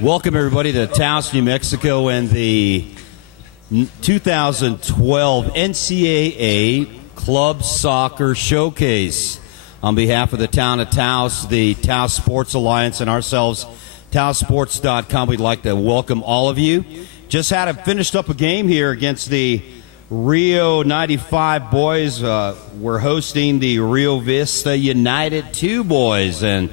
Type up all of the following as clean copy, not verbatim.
Welcome, everybody, to Taos, New Mexico, and the 2012 NCAA Club Soccer Showcase. On behalf of the town of Taos, the Taos Sports Alliance, and ourselves, TaosSports.com, we'd like to welcome all of you. Just finished up a game here against the Rio 95 boys. We're hosting the Rio Vista United 2 boys, and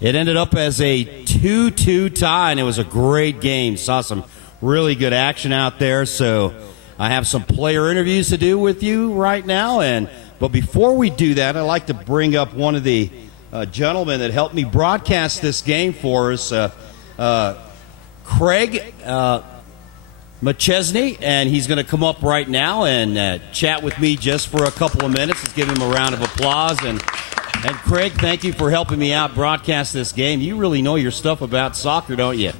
it ended up as a 2-2 tie, and it was a great game. Saw some really good action out there, so I have some player interviews to do with you right now. But before we do that, I'd like to bring up one of the gentlemen that helped me broadcast this game for us, Craig McChesney, and he's going to come up right now and chat with me just for a couple of minutes. Let's give him a round of applause. And Craig, thank you for helping me out broadcast this game. You really know your stuff about soccer, don't you?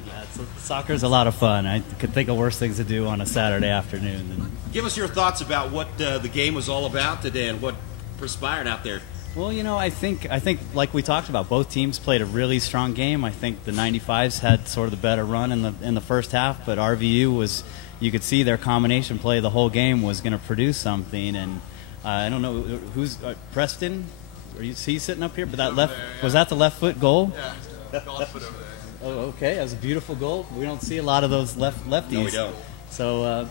Soccer's a lot of fun. I could think of worse things to do on a Saturday afternoon. Give us your thoughts about what the game was all about today and what transpired out there. Well, I think like we talked about, both teams played a really strong game. I think the 95s had sort of the better run in the first half, but RVU was, you could see their combination play the whole game was going to produce something. And I don't know who's Preston. Is he sitting up here? But that was that the left foot goal? Yeah, left foot over there. Oh, okay. That was a beautiful goal. We don't see a lot of those lefties. No, we don't. So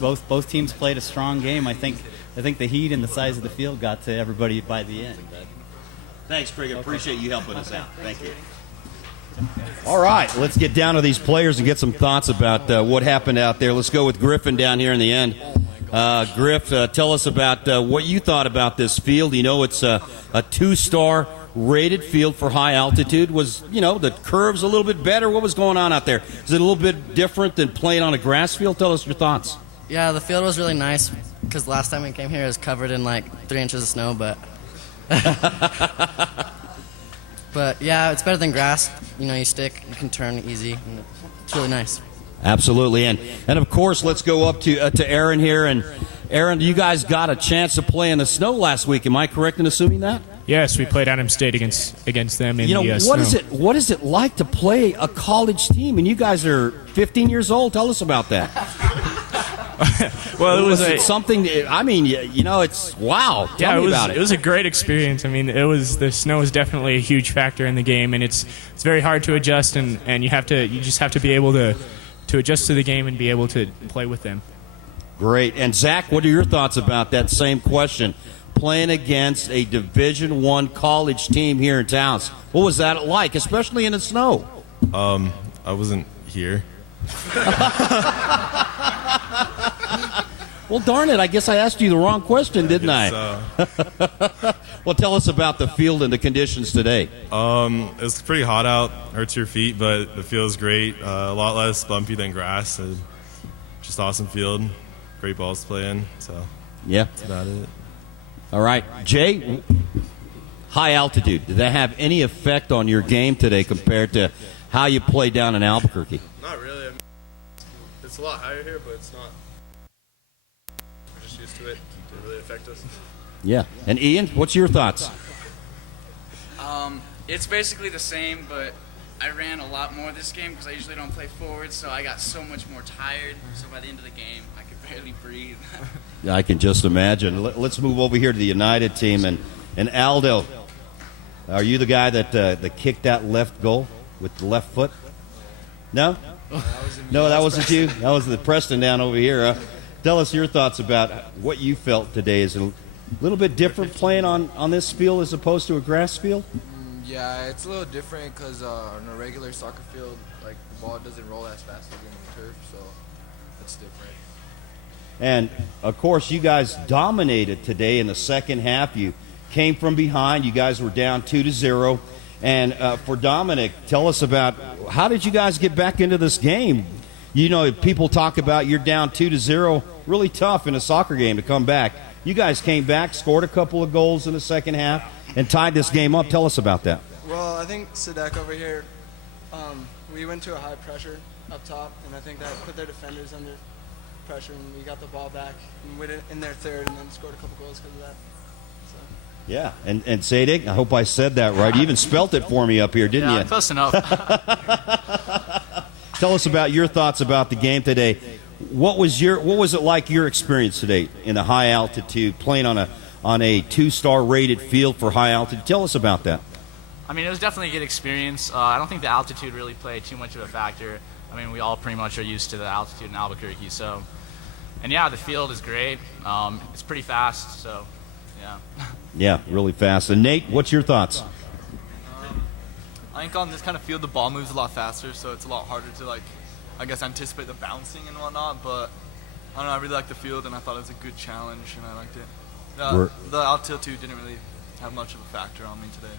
both teams played a strong game. I think the heat and the size of the field got to everybody by the end. Thanks, Craig. I appreciate you helping us out. Thank you. All right, let's get down to these players and get some thoughts about what happened out there. Let's go with Griffin down here in the end. Griff, tell us about what you thought about this field. It's a 2-star rated field for high altitude. Was, the curves a little bit better? What was going on out there? Is it a little bit different than playing on a grass field? Tell us your thoughts. Yeah, the field was really nice because last time we came here it was covered in like 3 inches of snow, but but yeah, it's better than grass. You stick, you can turn easy, and it's really nice. Absolutely, and of course, let's go up to Aaron here. And Aaron, you guys got a chance to play in the snow last week. Am I correct in assuming that? Yes, we played Adams State against them in the what snow. What is it like to play a college team? And you guys are 15 years old. Tell us about that. Well, it was something. I mean, it's wow. Tell me about it. It was a great experience. I mean, the snow is definitely a huge factor in the game, and it's very hard to adjust, and you just have to be able to adjust to the game and be able to play with them. Great. And Zach, what are your thoughts about that same question? Playing against a Division I college team here in Taos. What was that like, especially in the snow? I wasn't here. Well, darn it, I guess I asked you the wrong question, didn't I? Well, tell us about the field and the conditions today. It's pretty hot out, hurts your feet, but the field's great. A lot less bumpy than grass. Just awesome field, great balls to play in. So yeah, that's about it. All right, Jay, high altitude, did that have any effect on your game today compared to how you played down in Albuquerque? Not really. I mean, it's a lot higher here, but it's not. We're just used to it. It didn't really affect us. Yeah. And Ian, what's your thoughts? It's basically the same, but I ran a lot more this game because I usually don't play forward, so I got so much more tired. So by the end of the game, I could barely breathe. I can just imagine. Let's move over here to the United team. And Aldo, are you the guy that kicked that left goal with the left foot? No? No, that wasn't you. That was the Preston down over here. Tell us your thoughts about what you felt today. Is it a little bit different playing on this field as opposed to a grass field? Yeah, it's a little different because on a regular soccer field, like the ball doesn't roll as fast as on the turf, so it's different. And of course, you guys dominated today in the second half. You came from behind. You guys were down 2-0. And for Dominic, tell us about how did you guys get back into this game? People talk about you're down 2-0. Really tough in a soccer game to come back. You guys came back, scored a couple of goals in the second half, and tied this game up. Tell us about that. Well, I think Sadek over here, we went to a high pressure up top, and I think that put their defenders under pressure, and we got the ball back and went in their third and then scored a couple goals because of that. So. Yeah, and Sadek, I hope I said that right. You even spelt it for me up here, didn't you? Close enough. tell us about your thoughts about the game today. What was it like your experience today in the high altitude, playing on a 2-star rated field for high altitude? Tell us about that. I mean, it was definitely a good experience. I don't think the altitude really played too much of a factor. I mean, we all pretty much are used to the altitude in Albuquerque, so. And yeah, the field is great. It's pretty fast, so yeah. Yeah, really fast. And Nate, what's your thoughts? I think on this kind of field, the ball moves a lot faster, so it's a lot harder to, like, I guess, anticipate the bouncing and whatnot. But I don't know, I really liked the field, and I thought it was a good challenge, and I liked it. The altitude didn't really have much of a factor on me today.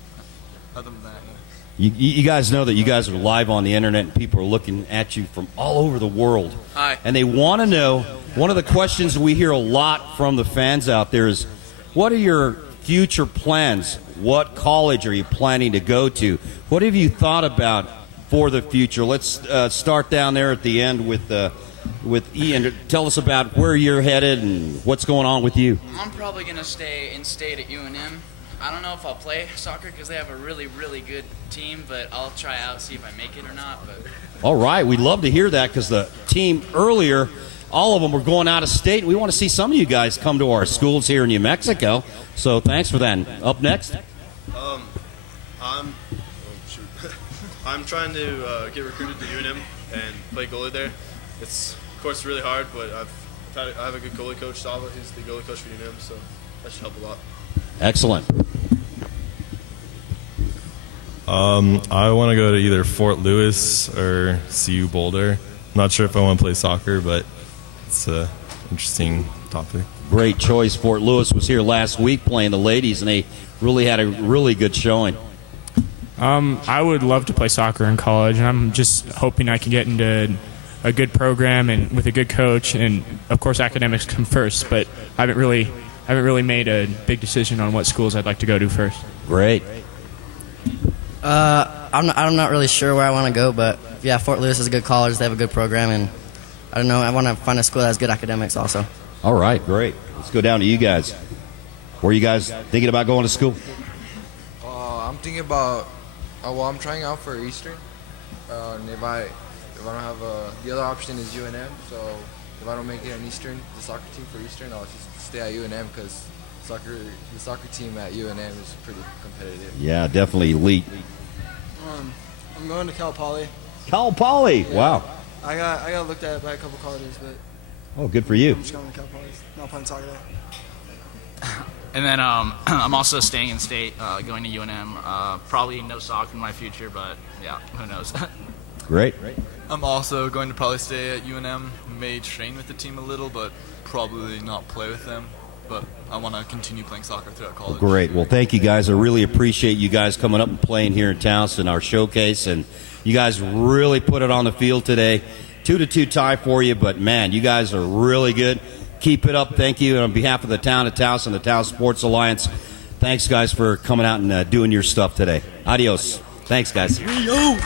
Other than that, yeah. You guys know that you guys are live on the internet and people are looking at you from all over the world. Hi. And they want to know, one of the questions we hear a lot from the fans out there is, what are your future plans? What college are you planning to go to? What have you thought about for the future? Let's start down there at the end with Ian. Tell us about where you're headed and what's going on with you. I'm probably going to stay in state at UNM. I don't know if I'll play soccer because they have a really, really good team, but I'll try out, see if I make it or not. But all right, we'd love to hear that because the team earlier, all of them were going out of state. We want to see some of you guys come to our schools here in New Mexico. So thanks for that. And up next? I'm trying to get recruited to UNM and play goalie there. It's, of course, really hard, but I have a good goalie coach, Sava. He's the goalie coach for UNM, so that should help a lot. Excellent. I want to go to either Fort Lewis or CU Boulder. Not sure if I want to play soccer, but it's an interesting topic. Great choice. Fort Lewis was here last week playing the ladies, and they really had a really good showing. I would love to play soccer in college, and I'm just hoping I can get into a good program and with a good coach, and of course academics come first. But I haven't really made a big decision on what schools I'd like to go to first. Great. I'm not really sure where I want to go, but yeah, Fort Lewis is a good college. They have a good program, and I don't know. I want to find a school that has good academics also. All right, great. Let's go down to you guys. Where are you guys thinking about going to school? I'm thinking about. Well, I'm trying out for Eastern. And if I don't have the other option is UNM. So if I don't make it on Eastern, the soccer team for Eastern, I'll just stay at UNM because the soccer team at UNM is pretty competitive. Yeah, definitely elite. I'm going to Cal Poly. Cal Poly. Yeah. Wow. I got looked at by a couple colleges, but Oh, good for you. I'm just going to Cal Poly. Not playing soccer there. And then I'm also staying in state, going to UNM. Probably no soccer in my future, but yeah, who knows? Great. I'm also going to probably stay at UNM. May train with the team a little, but probably not play with them. But I want to continue playing soccer throughout college. Great. Well, thank you guys. I really appreciate you guys coming up and playing here in Towson, our showcase. And you guys really put it on the field today. 2-2 tie for you, but, man, you guys are really good. Keep it up. Thank you. And on behalf of the town of Towson and the Towson Sports Alliance, thanks, guys, for coming out and doing your stuff today. Adios. Thanks, guys. Rio!